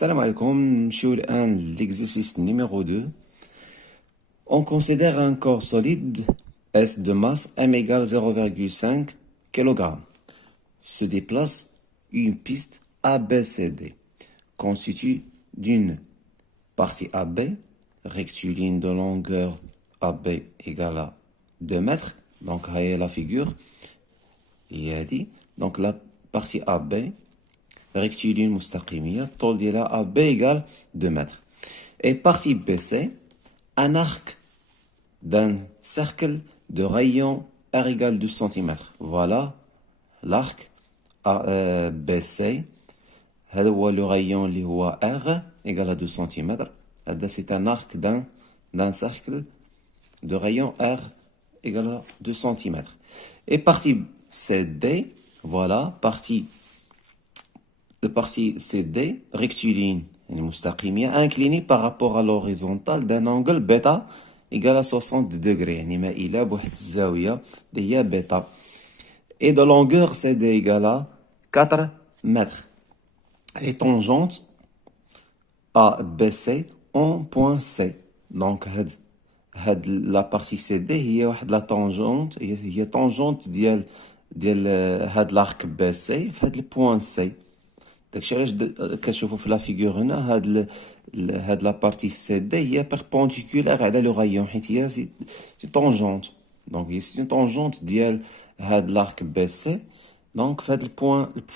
Salam alaikum, je suis l'exercice numéro 2. On considère un corps solide S de masse M égale 0,5 kg. Se déplace une piste ABCD, constituée d'une partie AB, rectiligne de longueur AB égale à 2 mètres. Donc, c'est la figure. Il a dit. Donc, la partie AB, rectiligne mustaqimiyya, tôle de la AB égale 2 mètres. Et partie BC, un arc d'un cercle de rayon R égale 2 cm. Voilà l'arc BC. Le rayon li هو R égale à 2 cm. C'est un arc d'un cercle de rayon R égale à 2 cm. Et partie CD, voilà, partie CD, rectiligne, inclinée par rapport à l'horizontale d'un angle bêta égal à 60 degrés. Bêta. Et de longueur CD égale à 4 mètres. Les tangentes ABC en point C. Donc, la partie CD, il y a la tangente, il y a tangente de l'arc BC, le point C. داكشي علاش كتشوفوا في لا فيغور هنا هاد لا بارتي سي دي هي بيربونديكولار على لو غايون حيت هي سي طونجونت. دونك هي سي طونجونت ديال هاد لارك بي سي. دونك في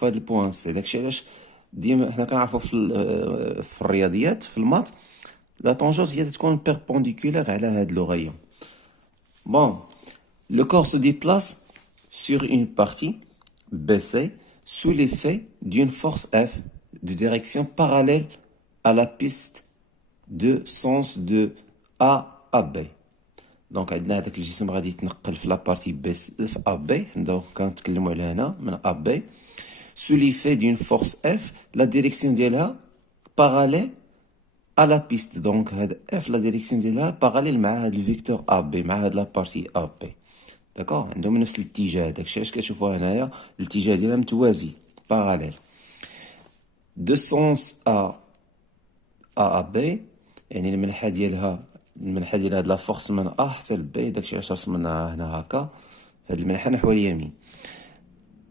هاد البوان سي داكشي علاش ديما حنا كنعرفوا في الرياضيات في المات لا طونجونت هي تكون بيربونديكولار على هاد لو غايون. بون لو كور سو ديبلاس sur une partie BC sous l'effet d'une force F de direction parallèle à la piste de sens de A à B. Donc, عندنا هذاك الجسم غادي يتنقل في لا بارتي B في AB. Donc, كنتكلموا على هنا من AB. Sous l'effet d'une force F, la direction ديالها parallèle à la piste. Donc, هاد F la direction ديالها parallèle مع هاد الفيكتور AB مع هاد لا بارتي AB. داكوغ عندهم نفس الاتجاه داكشي علاش كتشوفوا هنايا الاتجاه ديالها متوازي باراليل دو سونس ا بي يعني المنحى ديالها هاد لا فورس من ا حتى ل بي داكشي علاش رسمناها هنا هكا هاد المنحى نحو اليمين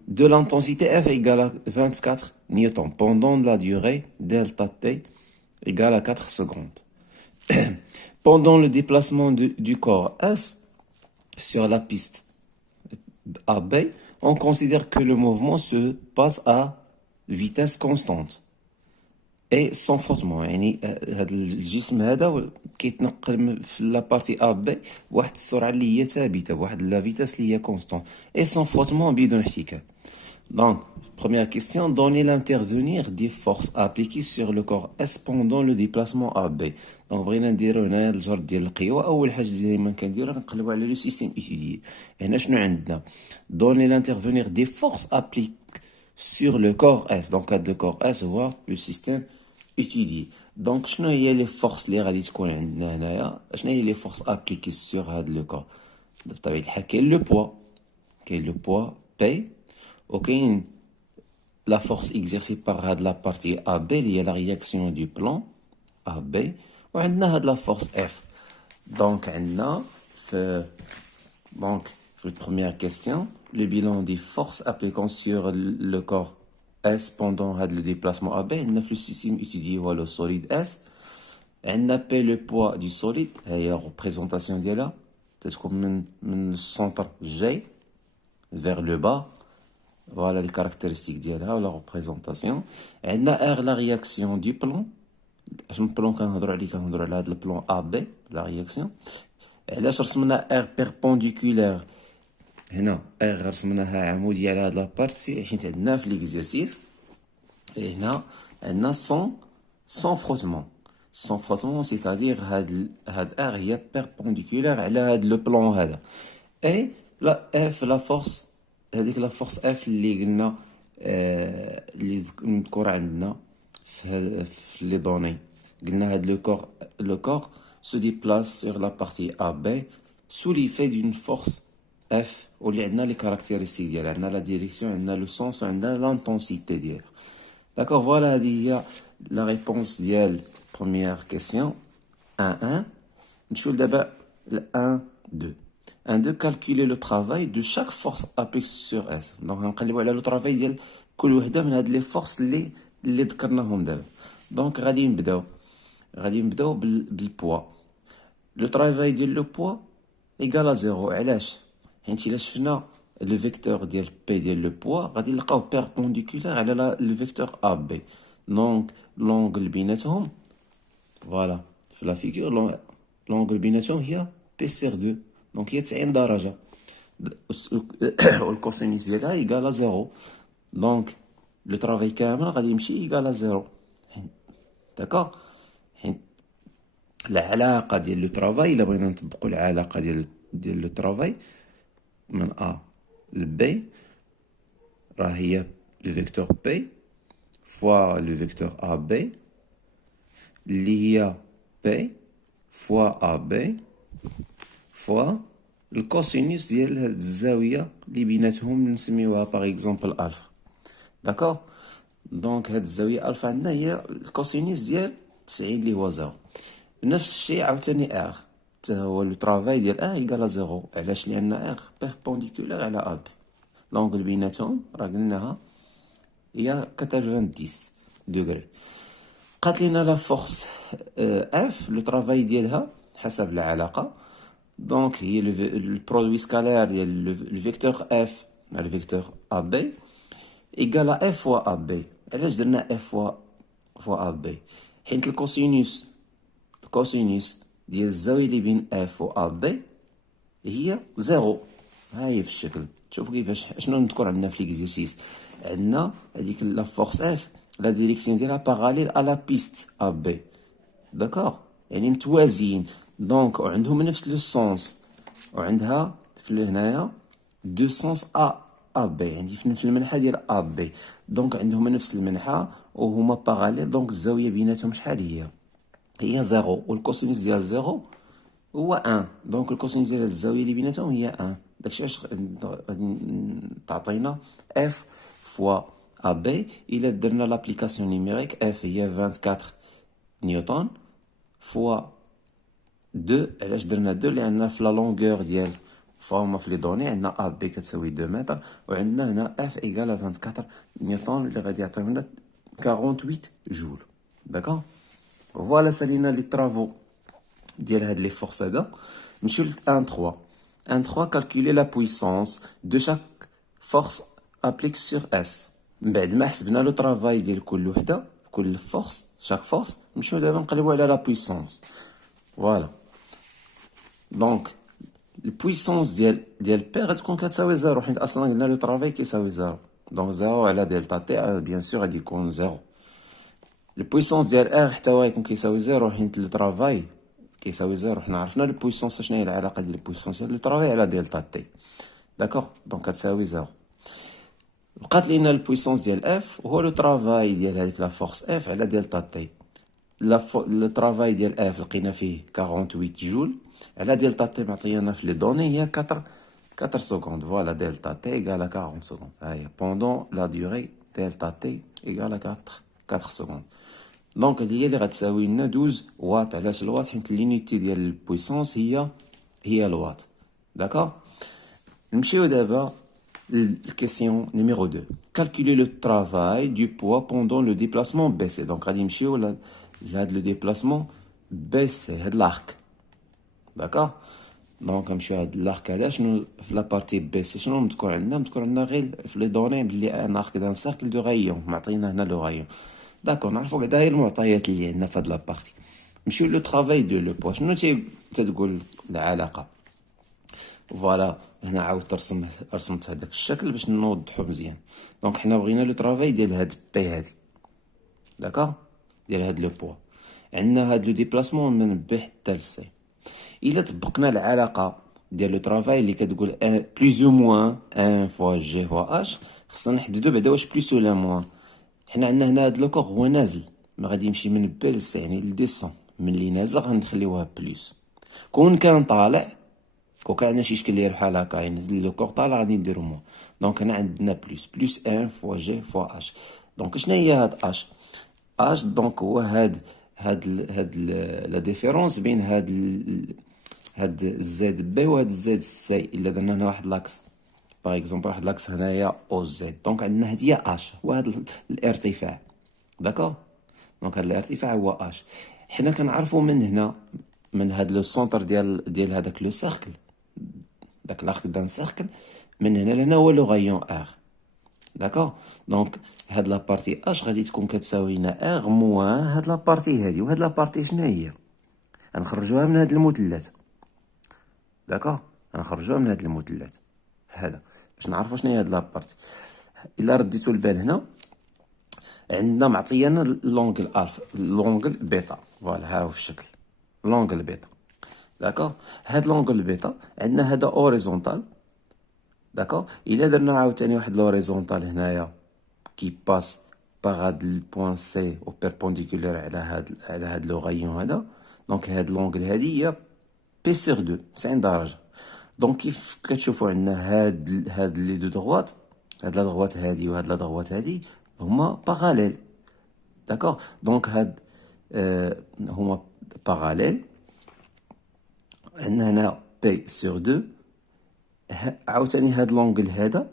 de l'intensité F égale à 24 newtons pendant la durée delta T égale à 4 secondes. Pendant le déplacement du corps S sur la piste AB, on considère que le mouvement se passe à vitesse constante et sans frottement. يعني هذا الجسم هذا كيتنقل في لا بارتي AB بواحد السرعة اللي هي ثابتة بواحد لا فيتاس اللي هي كونستانت et sans frottement بدون احتكاك. Donc, première question, donner l'intervenir des forces appliquées sur le corps S pendant le déplacement AB. Donc, بغينا نديرو هنا الجرد ديال القوى. أول حاجة ديما كنديروها كنقلبو على لو سيستيم étudié. هنا شنو عندنا؟ donner l'intervenir des forces appliquées sur le corps S. Donc, هاد le corps S هو le système étudié. Donc, شنو هي les forces اللي غادي تكون عندنا هنايا؟ شنو هي les forces appliquées sur هاد le corps؟ بطبيعة الحال كاين le poids P. Ok, la force exercée par la partie AB, il y a la réaction du plan AB, et on a la force F. Donc, la première question, le bilan des forces appliquées sur le corps S pendant le déplacement AB, on a le système étudié ou le solide S, on appelle le poids du solide, et la représentation de là, c'est comme le centre G vers le bas. Voilà les caractéristiques ديالها ولا représentation. عندنا R la réaction du plan. شنو البلان كنهضروا على هذا البلان AB la réaction. علاش رسمنا R perpendiculaire هنا R رسمناها عمودية على هاد لابارتي حيت عندنا في ليكزيرسيس هنا عندنا sans frottement c'est-à-dire هاد R هي perpendiculaire على هاد لو بلان هذا et la F la force هذيك لا فورس اف اللي قلنا اللي مذكوره عندنا في لي دوني قلنا هاد لو كور se déplace sur la partie AB sous l'effet d'une force F واللي عندنا لي كاركتيرستيك ديالها عندنا لا ديريكسيون عندنا لو سونس وعندنا لانتونسيتي ديالها. داكوغ فوالا هذه هي la réponse ديال première question 1 نمشيو دابا ل 1 2 1 2 calculer le travail de chaque force appliquée sur S. donc غنقلبوا على لو travail ديال كل وحده من هاد لي فورس اللي ذكرناهم دابا. دونك غادي نبداو بالبوا. لو travail ديال لو بوا égal à 0. علاش؟ حيت الا شفنا le vecteur ديال P ديال le poids غادي نلقاو perpendiculaire على le vecteur AB. donc l'angle بيناتهم voilà في la figure l'angle بيناتهم هي P sur 2 donc هي 90 درجة والكوسينوس ديالها égal à 0. donc le travail كامل غادي يمشي égal à 0. داكوغ. حيت العلاقة ديال لو travail إلا بغينا نطبقو العلاقة ديال لو travail من A ل B راه هي le vecteur P fois le vecteur AB اللي هي P fois AB fois الكوسينوس ديال هاد الزاوية اللي بيناتهم نسميوها باغ اكزومبل ألفا. داكوغ. دونك هاد الزاوية ألفا عندنا هي الكوسينوس ديال 90 اللي هو 0. نفس الشيء عاوتاني ار حتى هو لو طرافاي ديال ار يقال 0. علاش؟ لان ار بيربونديكولار على اب. لونغل بيناتهم راه قلناها هي 90 دوغري. قالت لينا لا فورس اف لو طرافاي ديالها حسب العلاقه دونك هي البرودوي سكالير ديال لو فيكتور اف مع لو فيكتور ا بي ايكال اف فوا ا بي. علاش درنا اف فوا ا بي؟ حيت الكوسينوس ديال الزاويه اللي بين اف و ا بي هي 0. ها هي في الشكل. شوفوا كيفاش شنو نذكر عندنا في ليكزيرسيس. عندنا هذيك لا فورس اف لا ديريكسيون ديالها باراليل ا لا بيست ا بي. داكوغ. يعني متوازيين دونك وعندهم نفس لو سونس وعندها في هنايا دو سونس ا بي يعني في المنحى ديال ا بي. دونك عندهم نفس المنحى وهما باراليل دونك الزاويه بيناتهم شحال هي 0 والكوسينوس ديال 0 هو 1. دونك الكوسينوس ديال الزاويه اللي بيناتهم هي 1. داكشي علاش غادي تعطينا اف فوا ا بي. الا درنا لابليكاسيون نيميريك اف هي 24 نيوتن فوا 2. علاش درنا 2؟ لان في لا لونغور ديال فهما في لي دوني عندنا ا بي كتساوي 2 متر وعندنا هنا اف ايكال 24 نيوتن اللي غادي يعطيونا 48 جول. داكوغ. فوالا سالينا لي طرافو ديال هاد لي فورس هذا. نمشيو ل 1 3. 1 3 calculer la puissance de chaque force appliquée sur S. من بعد ما حسبنا لو طرافاي ديال كل وحده كل فورس شاك فورس نمشيو دابا نقلبو على لا بويسونس. فوالا دونك البويسونس ديال بي غادي تكون كتساوي 0 حيت اصلا قلنا لو طرافاي كيساوي 0. دونك 0 على دلتا تي بيان سور غادي يكون 0. البويسونس ديال ار حتى هو يكون كيساوي 0 حيت لو طرافاي كيساوي 0. حنا عرفنا البويسونس شنو هي العلاقه ديال البويسونس ديال لو طرافاي على دلتا تي. داكوغ. دونك كتساوي 0. بقات لينا البويسونس ديال اف وهو لو طرافاي ديال هذيك لا فورس اف على دلتا تي. لو طرافاي ديال اف لقينا فيه 48 جول على دلتا تي معطيانا في لي دوني هي 4 سكوند. فوالا دلتا تي ايكال 40 سكوند. ها هي بوندون لا ديوري دلتا تي ايكال 4 سكوند. دونك هي اللي غتساوي لنا 12 واط. علاش الواط؟ حيت لينيتي ديال البويسونس هي الواط. داكوغ. نمشيو دابا للكيسيون نيميرو 2. calculer le travail du poids pendant le déplacement BC. دونك غادي نمشيو لهاد لو ديبلاسمون BC هاد لارك. داكوغ. دونك نمشيو هاد لارك هذا شنو في لا بارتي BC شنو مذكور عندنا؟ مذكور عندنا غير في لي دوني بلي ان ارك دان سيركل دو رايون معطينا هنا لو رايون. داكوغ. نعرفو بعدا هي المعطيات اللي عندنا في هاد لابارتي. نمشيو لو طرافاي دو لو بوا. شنو تتقول العلاقه؟ فوالا هنا عاود رسمت هذاك الشكل باش نوضحو مزيان. دونك حنا بغينا لو طرافاي ديال هاد بي هادي. داكوغ. ديال هاد لو بوا. عندنا هاد لو ديبلاسمون من بي حتى لسي. الا طبقنا العلاقه ديال لو طرافاي اللي كتقول بلوز او موان 1 فوا جي فوا اش خصنا نحددو بعدا واش بلوس ولا موان. حنا عندنا هنا هاد لوكور هو نازل ما غادي يمشي من بي لسي يعني الديسون ملي نازله غنخليوها بلوس. كون كان طالع كون كان عندنا شي شكل اللي بحال هكا يعني لوكور طالع غادي نديرو موان. دونك هنا عندنا بلوس 1 فوا جي فوا اش. دونك شنو هي هاد اش؟ اش دونك هو لا ديفيرونس بين هاد الزد بي وهاد الزد سي. الا درنا هنا واحد لاكس باغ اكزومبل، واحد لاكس هنايا او زد، دونك عندنا هاد هي اش، هو هاد الارتفاع. داكوغ، دونك هاد الارتفاع هو اش. حنا كنعرفو من هنا، من هاد لو سونتر ديال هذاك لو سيركل، داك لاخ دان سيركل، من هنا لهنا هو لو غايون ار. داكوغ، دونك هاد لابارتي اش غادي تكون كتساوي لنا ار موان هاد لابارتي هادي. وهاد لابارتي شنو هي؟ غنخرجوها من هاد المثلث. داكوغ، غنخرجوها من هاد المثلث هذا باش نعرفو شنو هي هاد لابارتي. الا رديتو البال هنا عندنا معطيانا لونغل الف، لونغل بيتا، فوالا ها هو في الشكل لونغل بيتا. داكوغ، هاد لونغل بيتا عندنا هذا اوريزونتال. داكوغ، الا درنا عاوتاني واحد لوريزونتال هنايا كي باس باغ هاد البوان سي او بيربونديكولير على هاد لو غايون هذا، دونك هاد لونغل هادي هي بي سيغ دو 90 درجة. دونك كيف كتشوفوا عندنا هاد لي دو دغوات، هاد لا دغوات هادي وهاد لا دغوات هادي هما باراليل. داكوغ، دونك هاد هما باراليل. عندنا هنا بي سيغ دو. عاوتاني هاد لونغل هذا،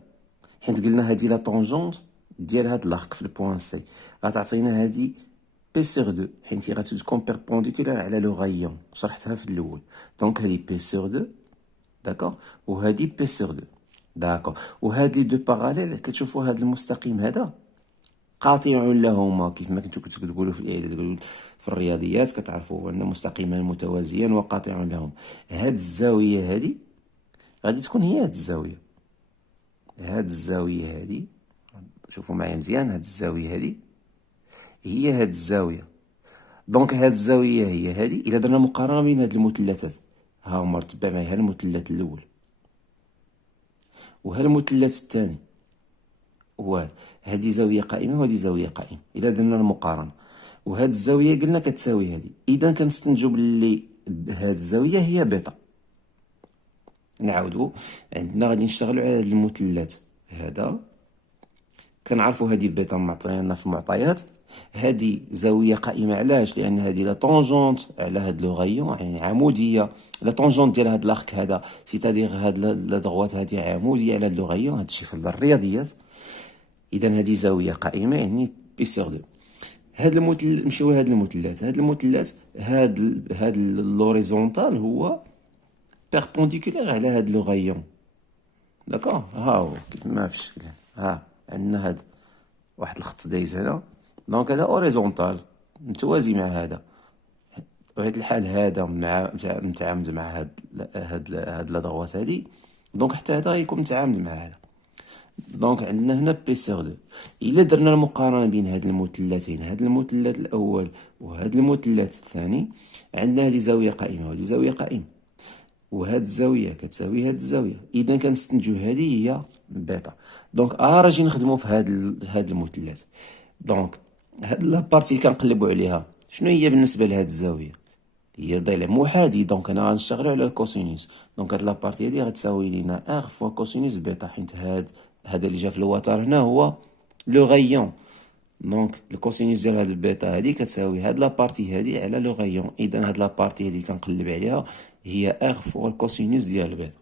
حيت قلنا هادي لا طونجونت ديال هاد لاخك في البوان سي، غتعطينا هادي بي سيغ دو، حيت هي غتكون بيربونديكولار على لو غايون، شرحتها في الاول. دونك هادي بي سيغ دو. داكوغ، وهادي بي سيغ دو. داكوغ، وهاد لي دو باراليل كتشوفوا هاد المستقيم هذا قاطع لهما، كيف ما كنتو كتقولوا في الاعداد، تقولوا في الرياضيات كتعرفوا ان مستقيمان متوازيان وقاطع لهم. هاد الزاويه هادي غادي تكون هي هاد الزاويه. هاد الزاويه هادي، شوفوا معايا مزيان، هاد الزاويه هادي هي هاد الزاويه. دونك هاد الزاويه هي هادي. الا درنا مقارنه بين هاد المثلثات، ها هما تبع معايا، ها المثلث الاول وها المثلث الثاني، وهذه زاويه قائمه وهذه زاويه قائمه. الا درنا المقارنه وهاد الزاويه قلنا كتساوي هذه، اذا كنستنتجوا باللي هاد الزاويه هي بيتا. نعاودوا، عندنا غادي نشتغلوا على المثلث هذا، كنعرفوا هذه بيتا معطينا في المعطيات. هذه زاويه قائمه، علاش؟ لان هذه لا طونجونت على هاد لو غايون، يعني عموديه. لا طونجونت ديال هاد لاخك هذا سيتادير هاد لا دغوات هذه عموديه على هاد لو غايون. هاد الشيء في الرياضيات. اذا هذه زاويه قائمه يعني بي سيغ دو. هاد نمشيو لهاد المثلث. هاد لوريزونتال هو بيربونديكولير على هاد لو غايون. داكوغ، ها هو كيف ما في الشكل. ها عندنا هاد واحد الخط دايز هنا، دونك هذا اوريزونتال متوازي مع هذا. بطبيعة الحال هذا متعامد مع هاد لا دغوات هادي، دونك حتى هذا غيكون متعامد مع هذا. دونك عندنا هنا بي سيغ دو. الا درنا المقارنه بين هاد المثلثين، هاد المثلث الاول وهاد المثلث الثاني، عندنا هذه زاويه قائمه وهذه زاويه قائمه، وهاد الزاويه كتساوي هاد الزاويه. اذا كنستنتجوا هذه هي بيتا. دونك راجي نخدموا في هاد المثلث. دونك هاد لابارتي اللي كنقلبوا عليها شنو هي بالنسبه لهاد الزاويه؟ هي ضلع محاذي. دونك انا غنشتغلوا على الكوسينوس. دونك هاد لابارتي هادي غتساوي لينا ار فوا كوسينوس بيتا، حيت هذا اللي جا في الوتر هنا هو لو غايون. دونك الكوسينوس ديال هاد البيتا هادي كتساوي هاد لابارتي هادي على لو غايون. اذا هاد لابارتي هادي اللي كنقلب عليها هي ار فوا الكوسينوس ديال البيتا.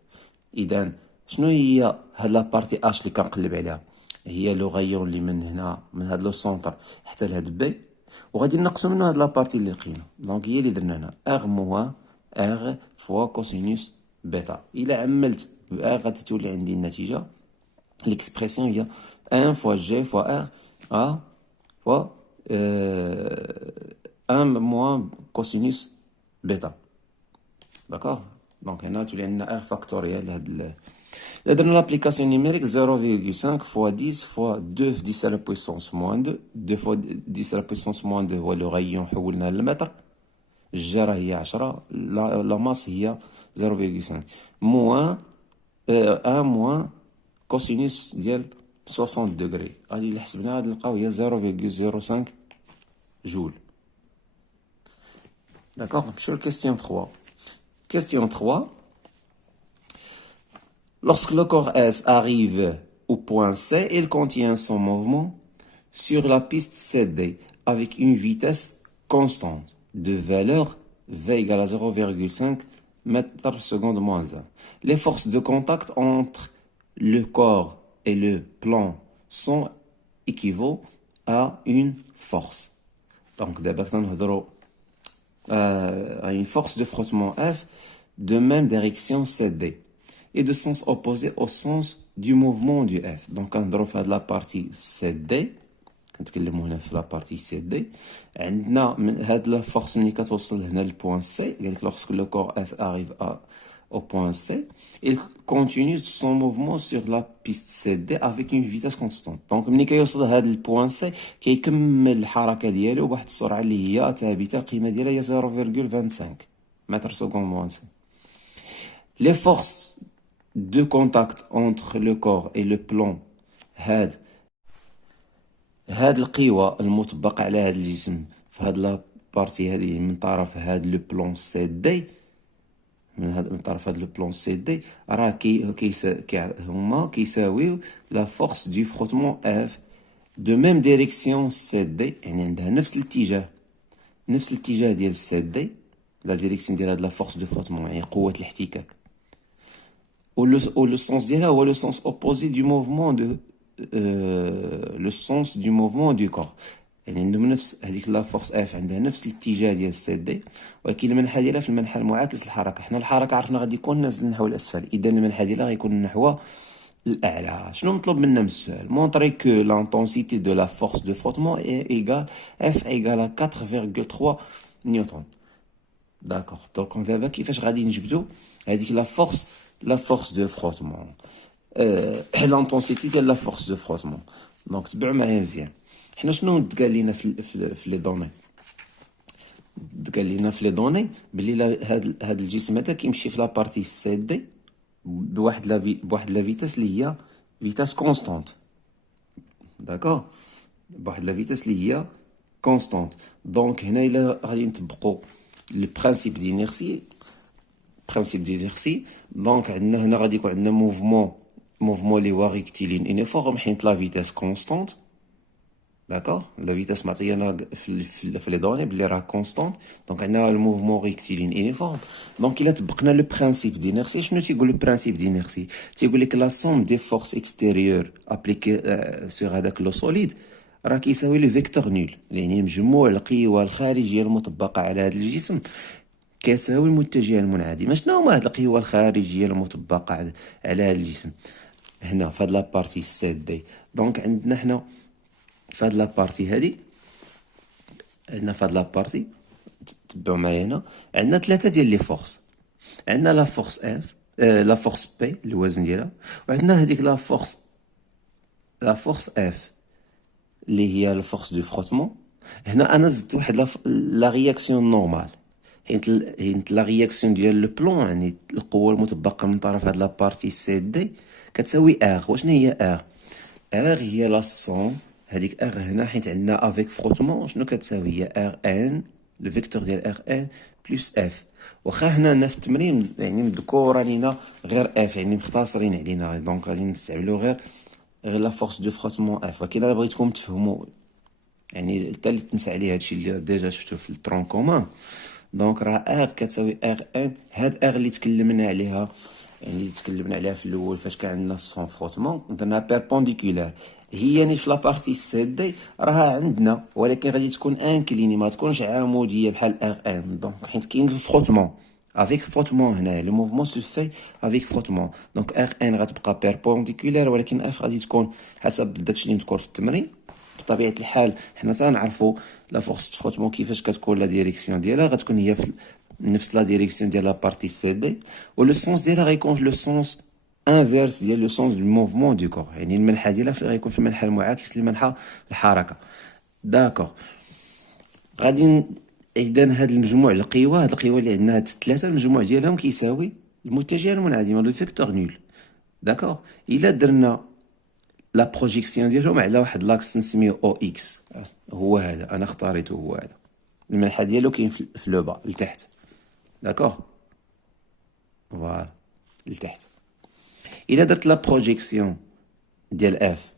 اذا شنو هي هاد لابارتي اش اللي كنقلب عليها؟ هي لو غايون اللي من هنا، من هاد لو سونتر حتى لهاد بي، وغادي نقصوا منه هاد لابارتي اللي لقينا. دونك هي اللي درنا هنا ار موان ار فوا كوسينوس بيتا. الا عملت بار غادي تولي عندي النتيجه. L'expression il y a 1 fois G fois R A fois 1 moins cosinus bêta. D'accord? Donc, on a tous les R factoriel. Là, dans l'application numérique, 0,5 fois 10 fois 2 10 à la puissance moins 2. 2 fois 10 à la puissance moins 2 هو le rayon حولنا للمتر. الجرة هي 10. La masse هي 0,5 moins 1 moins كوسينوس ديال 60 دوغري. غادي اللي حسبناها غادي نلقاو هي 0,05 جول. داكوغ. نمشيو لكيستيون 3. Question 3. Lorsque le corps S arrive au point C, il contient son mouvement sur la piste CD avec une vitesse constante de valeur V égale à 0,5 mètres seconde moins 1. Les forces de contact entre le corps et le plan sont équivalent à une force. Donc, d'abord, on à une force de frottement F de même direction CD et de sens opposé au sens du mouvement du F. Donc, on a la partie CD. كنتكلموا هنا في لا بارتي سي دي عندنا من هاد لا فورس ملي كتوصل هنا للبوان سي قال لك لوغسك لو كور اس arrive au point C il continue son mouvement sur la piste CD avec une vitesse constante. Donc ملي كيوصل هاد البوان سي كيكمل الحركه ديالو بواحد السرعه اللي هي ثابته القيمه ديالها هي 0,25 متر سكوند موان سي. Les forces de contact entre le corps et le plan هاد القوى المطبقة على هاد الجسم في هاد لا بارتي هذه من طرف هاد لو بلون سي دي من طرف هاد لو بلون سي دي راه هما كيساويو لا فورس دو فروتمون اف دو ميم ديريكسيون سي دي يعني عندها نفس الاتجاه ديال سي دي لا ديريكسيون ديال هاد لا فورس دو فروتمون يعني قوة الاحتكاك و لو سونس ديالها هو لو سونس اوبوزي دو موفمون دو لو سونس دو موفمون دو كور يعني عندهم نفس هذيك لا فورس اف عندها نفس الاتجاه ديال سي دي ولكن المنحى ديالها في المنحى المعاكس للحركه. حنا الحركه عرفنا غادي يكون نازل نحو الاسفل اذا المنحى ديالها غيكون نحو الاعلى. شنو مطلوب منا من السؤال؟ مونطري كو لانتونسيتي دو لا فورس دو فروتمون ايغال اف ايغال 4,3 نيوتن. داكوغ دونك دابا كيفاش غادي نجبدو هذيك لا فورس دو فروتمون لانتونسيتي ديال لا فورس دو فروتمون. دونك تبعوا معايا مزيان. حنا شنو تقال لينا في لي دوني؟ تقال لينا في لي دوني بلي هاد الجسم هذا كيمشي في لا بارتي سي دي بواحد لا فيتاس اللي هي فيتاس كونستانت. داكوغ بواحد لا فيتاس اللي هي كونستانت. دونك هنا الا غادي نطبقوا لو برينسيپ دينيرسي دونك عندنا هنا غادي يكون عندنا موفمون اللي هو ريكتيلين يونيفورم حيت لا فيتاس كونستانت. داكوغ لا فيتاس معطيانا في لي دوني بلي راه كونستانت. دونك عندنا الموفمون ريكتيلين يونيفورم. دونك الا طبقنا لو برينسيپ دينيرسي شنو تيقول لو برينسيپ دينيرسي؟ تيقول لك لا سوم دي فورس اكستيريور ابليكي سور هذاك لو سوليد راه كيساوي لو فيكتور نول يعني مجموع القوى الخارجيه المطبقه على هذا الجسم كيساوي المتجه المنعدم. شنو هما هاد القوى الخارجيه المطبقه على هذا الجسم هنا في هاد لا بارتي سي دي؟ دونك عندنا حنا في هاد لا بارتي هادي تبعوا معايا هنا عندنا ثلاثه ديال لي فورس. عندنا لا فورس اف لا فورس بي الوزن ديالها وعندنا هذيك لا فورس اف اللي هي لا فورس دو فروتمون. هنا انا زدت واحد لا رياكسيون نورمال حيت لا رياكسيون ديال لو بلون يعني القوه المطبقه من طرف هاد لا بارتي سي دي كتساوي ار. وشنو هي ار؟ ار هي لا سون هذيك ار هنا حيت عندنا افيك فروتمون شنو كتساوي؟ هي ار ان لو فيكتور ديال ار ان بلس اف. واخا هنا في التمرين يعني مذكوره لينا غير اف يعني مختصرين علينا دونك غادي نستعملوا غير لا فورس دو فروتمون اف. ولكن انا بغيتكم تفهموا يعني حتى اللي تنسى عليه هادشي اللي ديجا شفتو في الترون كومان. دونك راه ار كتساوي ار ان هاد ار اللي تكلمنا عليها في الاول فاش كان عندنا السون فروتمون درنا بيربونديكولار هي يعني في لابارتي سي دي راها عندنا ولكن غادي تكون انكليني ما تكونش عموديه بحال ار ان. دونك حيت كاين الفروتمون افيك فروتمون هنا لو موفمون سو في افيك فروتمون دونك ار ان غتبقى بيربونديكولار ولكن اف غادي تكون حسب داكشي اللي مذكور في التمرين. بطبيعه الحال حنا تنعرفوا لا فورس فروتمون كيفاش كتكون لا ديريكسيون ديالها غتكون هي في نفس لا ديريكسيون ديال لا بارتي سي دي ولو سونس ديالها غيكون لو سونس انفيرس ديال لو سونس دو موفمون دو كور يعني المنحى ديالها غيكون في المنحى المعاكس لمنحى الحركه. داكوغ غادي اذا هاد المجموع القوى اللي عندنا هاد الثلاثه المجموع ديالهم كيساوي المتجه المنعدم لو فيكتور نول. داكوغ الا درنا لا بروجيكسيون ديالهم على واحد لاكس نسميه او اكس هو هذا انا اختاريته هو هذا المنحى ديالو كاين في لو با لتحت. داكوغ فوالا لتحت. الا درت لا بروجيكسيون ديال اف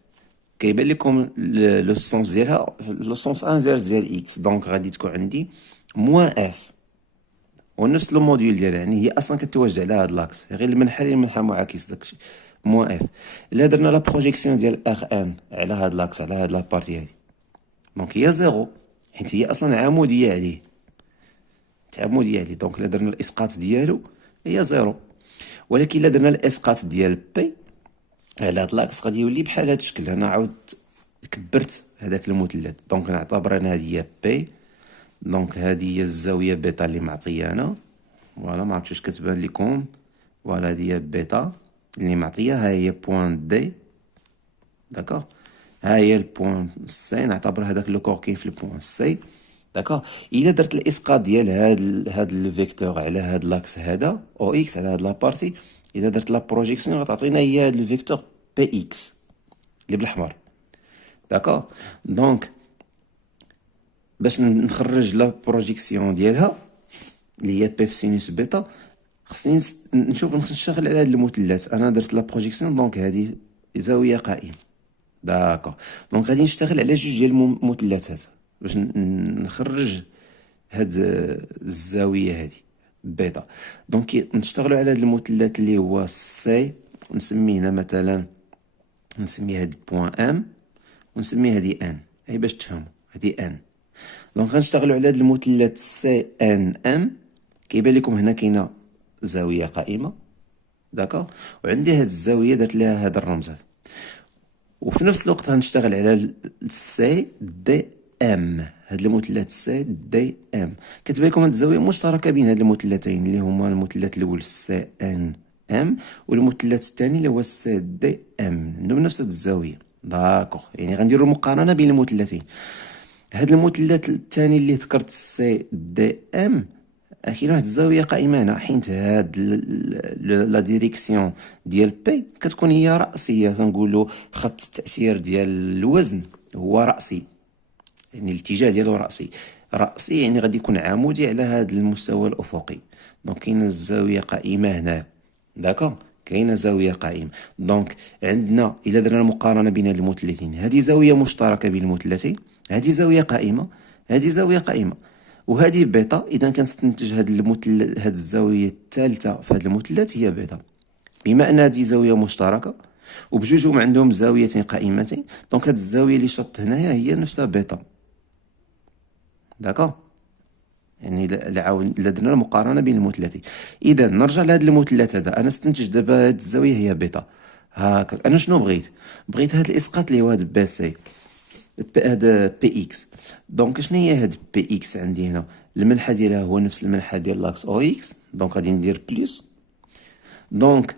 كيبان لكم لو سونس ديالها لو سونس انفيرس ديال اكس. دونك غادي تكون عندي موان اف، ونفس لو موديول ديالها، يعني هي اصلا كتواجد على هاد لاكس، غير المنحى معاكس داكشي موان اف. الا درنا لا بروجيكسيون ديال ار ان على هاد لاكس، على هاد لابارتي هادي، دونك هي زيرو، حيت هي اصلا عموديه عليه، تعموديه عليه. دونك الا درنا الاسقاط ديالو هي زيرو. ولكن الا درنا الاسقاط ديال بي على هاد لاكس غادي يولي بحال هاد الشكل. انا عاود كبرت هذاك المثلث، دونك نعتبر انا هذه هي بي. دونك هذه هي الزاويه بيتا اللي معطيه انا، فوالا ما عرفتش واش كتبان لكم. فوالا هذه هي بيتا اللي معطيه، ها هي بوين دي، داكوغ. ها هي البوين سي، نعتبر هذاك لو كور كاين في البوين سي، داكوغ. الا درت الاسقاط ديال هاد الفيكتور على هاد لاكس هذا او اكس، على هاد لابارتي، اذا درت لا بروجيكسيون غتعطينا هي هاد الفيكتور بي اكس اللي بالاحمر، داكوغ. دونك باش نخرج لا بروجيكسيون ديالها اللي هي بي في سينوس بيتا، خصني نشوف نشتغل على هاد المثلث. انا درت لا بروجيكسيون، دونك هذه زاويه قائمه، داكوغ. دونك غادي نشتغل على جوج ديال المثلثات باش نخرج هاد الزاويه هذه بيتا. دونك نشتغلوا على هاد المثلث اللي هو سي، نسميه هنا مثلا، نسمي هاد بوين ام، ونسمي هادي ان، اي باش تفهموا هادي ان. دونك غنشتغلوا على هاد المثلث سي ان ام. كيبان لكم هنا كاينه زاويه قائمه، داكوغ، وعندي هاد الزاويه درت لها هاد الرمز هذا. وفي نفس الوقت غنشتغل على السي دي ام، هاد المثلث سي دي ام. كتبان لكم هاد الزاويه مشتركه بين هاد المثلثين اللي هما المثلث الاول سي ان ام، والمثلث الثاني اللي هو سي دي ام، عندهم نفس هاد الزاويه، داكوغ. يعني غنديروا مقارنه بين المثلثين. هاد المثلث الثاني اللي ذكرت سي دي ام، كاين واحد الزاويه قائمه هنا، حيت هاد لا ديريكسيون ديال بي كتكون هي راسيه، كنقولوا خط التاثير ديال الوزن هو راسي، يعني الاتجاه ديالو راسي. راسي يعني غادي يكون عمودي على هاد المستوى الافقي. دونك كاينه الزاويه قائمه هنا، داكوغ، كاينه زاويه قائمه. دونك عندنا الا درنا المقارنه بين المثلثين، هذه زاويه مشتركه بين المثلثين، هذه زاويه قائمه، هذه زاويه قائمه، وهذه بيتا. اذا كنستنتج هاد الزاويه الثالثه في هذا المثلث هي بيتا، بما ان هذه زاويه مشتركه وبجوجهم عندهم زاويتين قائمتين. دونك هاد الزاويه اللي شط هنايا هي نفسها بيتا، داكوغ. يعني لا درنا المقارنه بين المثلثين. اذا نرجع لهذا المثلث هذا، انا استنتج دابا هاد الزاويه هي بيتا. هاكا انا شنو بغيت هاد الاسقاط اللي هو هاد بي سي، هذا بي اكس. دونك شنو هي هاد بي اكس عندي هنا؟ المنحى ديالها هو نفس المنحى ديال لاكس او اكس، دونك غادي ندير بلس. دونك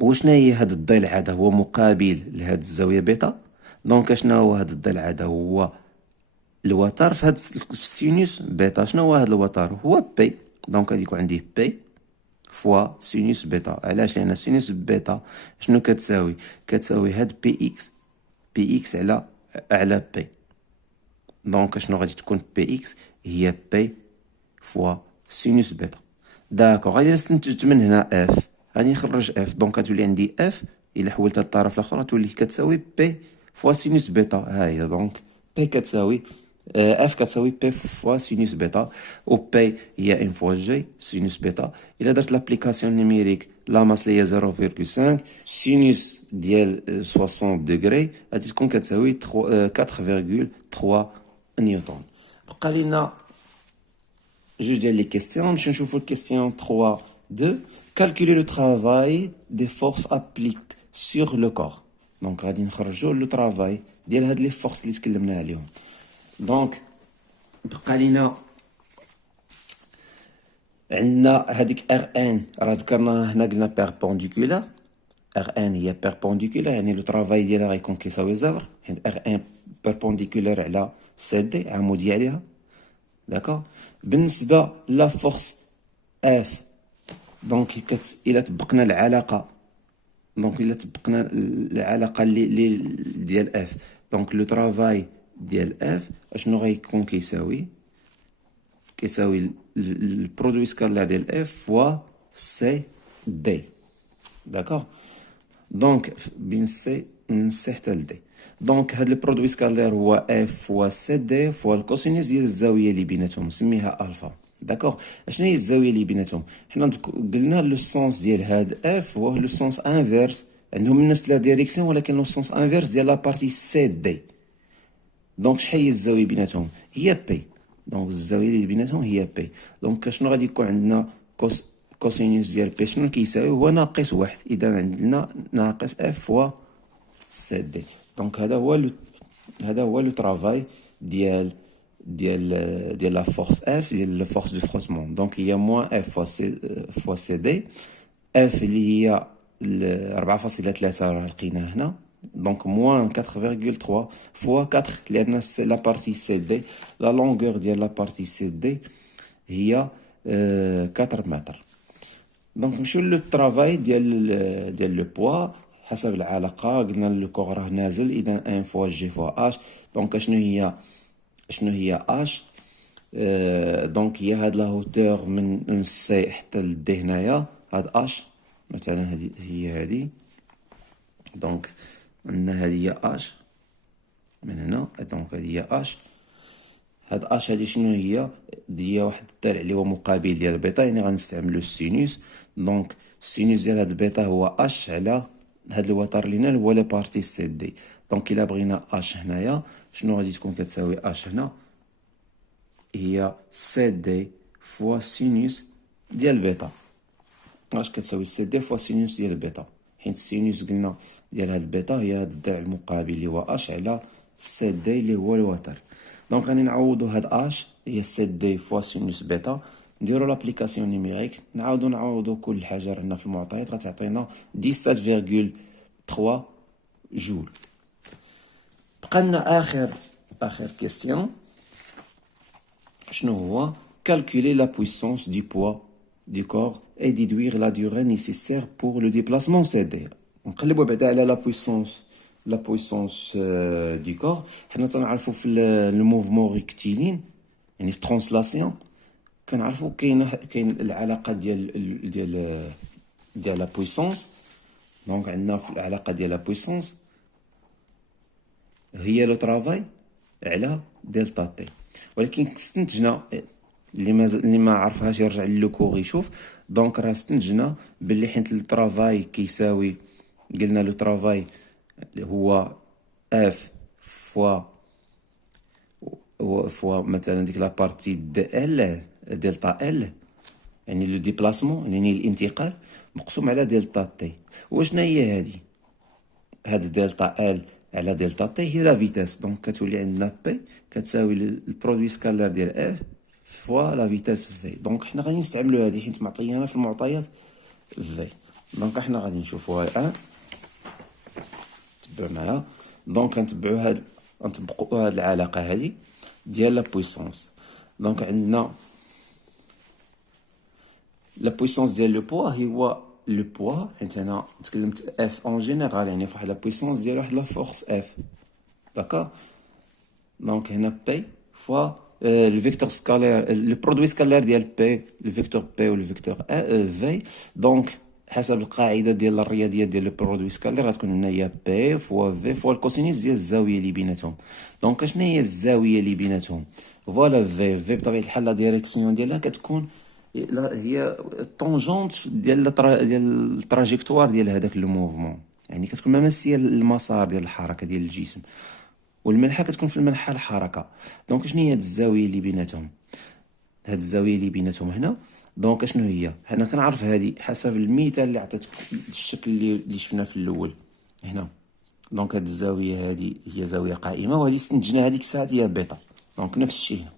وشنا هي هاد الضلع هذا؟ هو مقابل لهاد الزاويه بيتا. دونك شنو هو هاد الضلع هذا؟ هو الوتر في هاد السينوس بيتا. شنو هو هاد الوتر؟ هو بي. دونك غادي يكون عندي بي فوا سينوس بيتا. علاش؟ لان سينوس بيتا شنو كتساوي هاد بي اكس، بي اكس على بي. دونك شنو غادي تكون بي اكس؟ هي بي فوا سينوس بيتا، داكوغ. غادي نستنتج من هنا اف، غادي نخرج اف. دونك غتولي عندي اف الا حولتها للطرف الاخر تولي كتساوي بي فوا سينوس بيتا. ها هي دونك بي كتساوي اف كتساوي بي فوا سينوس بيتا، و بي هي ان فوا جي سينوس بيتا. الا درت لابليكاسيون نيميريك لا ماس لي 0.5 سينوس ديال 60 دوغري غادي تكون كتساوي 4.3 نيوتن. بقى لينا جوج ديال لي كيستيون باش نشوفو الكيستيون 3.2. calculer le travail des forces appliquées sur le corps. دونك غادي نخرجو لو طرافاي ديال هاد لي فورس اللي تكلمنا عليهم. دونك بقى لينا عندنا هذيك ار ان، راه ذكرنا هنا قلنا بيربونديكولار. ار ان هي بيربونديكولار، يعني لو طرافاي ديالها غيكون كيساوي زيرو، حيت ار ان بيربونديكولار على سي دي، عمودي عليها، داكوغ. بالنسبه لا فورس اف، دونك الا طبقنا العلاقه، دونك الا طبقنا العلاقه اللي ديال اف، دونك لو طرافاي ديال اف اشنو غيكون كيساوي البرودوي سكالار ديال اف فوا سي دي، داكوغ. دونك بين سي من سي حتى ل دي. دونك هاد البرودوي سكالير هو اف فوا سي دي فوا الكوسينوس ديال الزاويه اللي بيناتهم، نسميها الفا. داكوغ. اشنا هي الزاويه اللي بيناتهم؟ حنا قلنا لو سونس ديال هاد اف هو لو سونس انفيرس، عندهم نفس لا ديريكسيون ولكن لو سونس انفيرس ديال لا بارتي سي دي. دونك شحال هي الزاويه بيناتهم؟ هي بي. دونك الزاويه اللي بيناتهم هي بي. دونك شنو غادي يكون عندنا؟ كوسينوس ديال بي شنو كيساوي؟ هو ناقص واحد. اذا عندنا ناقص اف فوا سي دي. دونك هذا هو لو ترافاي ديال لا فورس اف ديال لا فورس دو فروتمون. دونك هي موان اف فوا سي دي. اف اللي هي 4.3 راه لقيناه هنا. دونك موان 4.3 فوا 4 لان لا بارتي سي دي لا لونغور ديال لا بارتي سي دي هي 4 متر. دونك نمشيو لو ترافاي ديال لو بوا حسب العلاقه. قلنا لو كوغ راه نازل، اذا ان فوا جي فوا اش. دونك شنو هي اش؟ دونك هي هاد لا هوتور من سي حتى لدي هنايا. هاد اش مثلا هادي هي هادي. دونك عندنا هادي هي اش من هنا. دونك هادي هي اش. هاد اش هادي شنو هي؟ هي واحد الضلع اللي هو مقابل ديال بيتا، يعني غنستعملو السينوس. دونك السينوس ديال هاد بيتا هو اش على هاد الوتر اللي هنا هو لي بارتي سي دي. دونك الا بغينا اش هنايا شنو غادي تكون كتساوي؟ اش هنا هي سي دي فوا سينوس ديال بيتا. اش كتساوي سي دي فوا سينوس ديال بيتا، حيت السينوس قلنا ديال هاد البيتا هي هاد الضلع المقابل اللي هو اش على سي دي اللي هو الوتر. دونك غادي نعوضو هاد اش هي سي دي فوا سينوس بيتا، نديرو لابليكاسيون نيميريك، نعوضو كل حاجه عندنا في المعطيات، غتعطينا 17.3 جول. بقالنا اخر كيستيون شنو هو؟ calculer la puissance du poids du corps et déduire la durée nécessaire pour le déplacement CD. نقلبوا بعدا على لا بويسونس دي كور. حنا تنعرفوا في الموفمون ريكتيلين، يعني في ترانسلاسيون كنعرفوا كاين العلاقه ديال لا بويسونس. دونك عندنا في العلاقه ديال لا بويسونس هي لو ترافاي على دلتا تي. ولكن استنتجنا اللي ما عرفهاش يرجع للو كور يشوف. دونك راه استنتجنا باللي حيت الترافاي كيساوي، قلنا لو ترافاي هو اف فوا مثلا ديك لا بارتي دي ال دلتا ال، يعني لو ديبلاسمون يعني الانتقال مقسوم على دلتا تي. وشنا هي هاد دلتا ال على دلتا تي هي لا فيتاس. دونك كتولي عندنا بي كتساوي البرودوي سكالار ديال اف فوا لا فيتاس في. دونك حنا غادي نستعملو هادي حيت معطيانا في المعطيات في. دونك حنا غادي نشوفوها الان، تبعوا معايا. دونك نطبقوا هاد العلاقه هادي ديال لا بويسونس. دونك عندنا لا بويسونس ديال لو بوا هو لو بوا، حيت انا تكلمت اف اون جينيرال يعني فواحد لا بويسونس ديال واحد لا فورس اف. داكوغ. دونك هنا بي فوا الفيكتور سكالير، لو برودوي سكالير ديال بي، الفيكتور بي والفيكتور في. دونك حسب القاعده ديال الرياضيات ديال لو برودوي سكالير غتكون لنا هي بي فوا في فوا الكوسينوس ديال الزاويه اللي بيناتهم. دونك شنو هي الزاويه اللي بيناتهم؟ فوالا في بطبيعه الحال لا ديريكسيون ديالها كتكون هي الطونجونت ديال التراجيكتوار ديال هذاك لو موفمون، يعني كتكون مماسيه للمسار ديال الحركه ديال الجسم، والمنحى كتكون في المنحى الحركه. دونك شنو هي هاد الزاويه اللي بيناتهم؟ هاد الزاويه اللي بيناتهم هنا. دونك شنو هي؟ حنا كنعرف هادي حسب المثال اللي عطيت الشكل اللي شفنا في الاول هنا. دونك هاد الزاويه هادي هي زاويه قائمه، وهذه استنتجنا هذيك الساعه هي بيتا. دونك نفس الشيء هنا،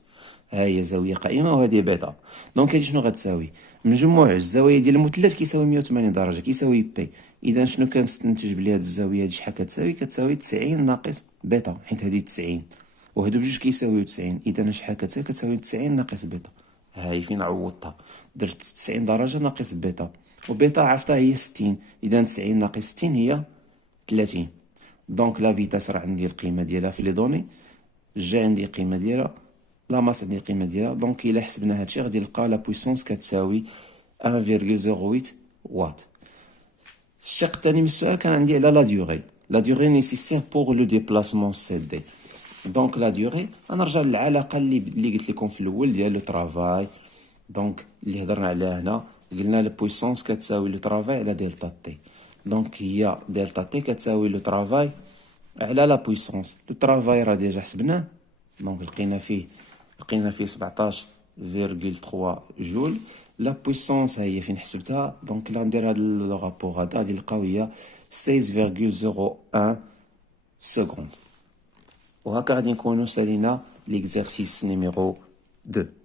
ها هي زاويه قائمه وهذه بيتا. دونك هادي شنو غتساوي؟ مجموع الزوايا ديال المثلث كيساوي 180 درجه، كيساوي بي. اذا شنو كنستنتج بلي هاد الزاويه هادي شحال كتساوي 90 ناقص بيتا، حيت هادي 90 وهادو بجوج كيساويو 90. اذا شحال كتساوي 90 ناقص بيتا. ها هي فين عوضتها، درت 90 درجه ناقص بيتا، وبيتا عرفتها هي 60. اذا 90 ناقص 60 هي 30. دونك لا فيتاس راه عندي القيمه ديالها في لي دوني، جا عندي القيمه ديالها، لا ماس عندي القيمه ديالها. دونك الا حسبنا هادشي غادي نلقى لا بويسونس كتساوي 1.08 واط. الشق الثاني من السؤال كان عندي على لا ديوغي. la durée nécessaire pour le déplacement CD. Donc la durée غنرجع للعلاقه اللي قلت لكم في الاول ديال لو طرافاي. دونك اللي هضرنا عليها هنا قلنا لو بويسونس كتساوي لو طرافاي على دلتا تي. دونك هي دلتا تي كتساوي لو طرافاي على لا بويسونس. لو طرافاي راه ديجا حسبناه، دونك لقينا فيه 17,3 جول. لا بويسونس ها هي فين حسبتها، دونك لا ندير هاد لو رابور هذا غادي نلقاو هي 16,01 سكوند. وهكا غادي نكونو سالينا ليكزارسيس نيميرو 2.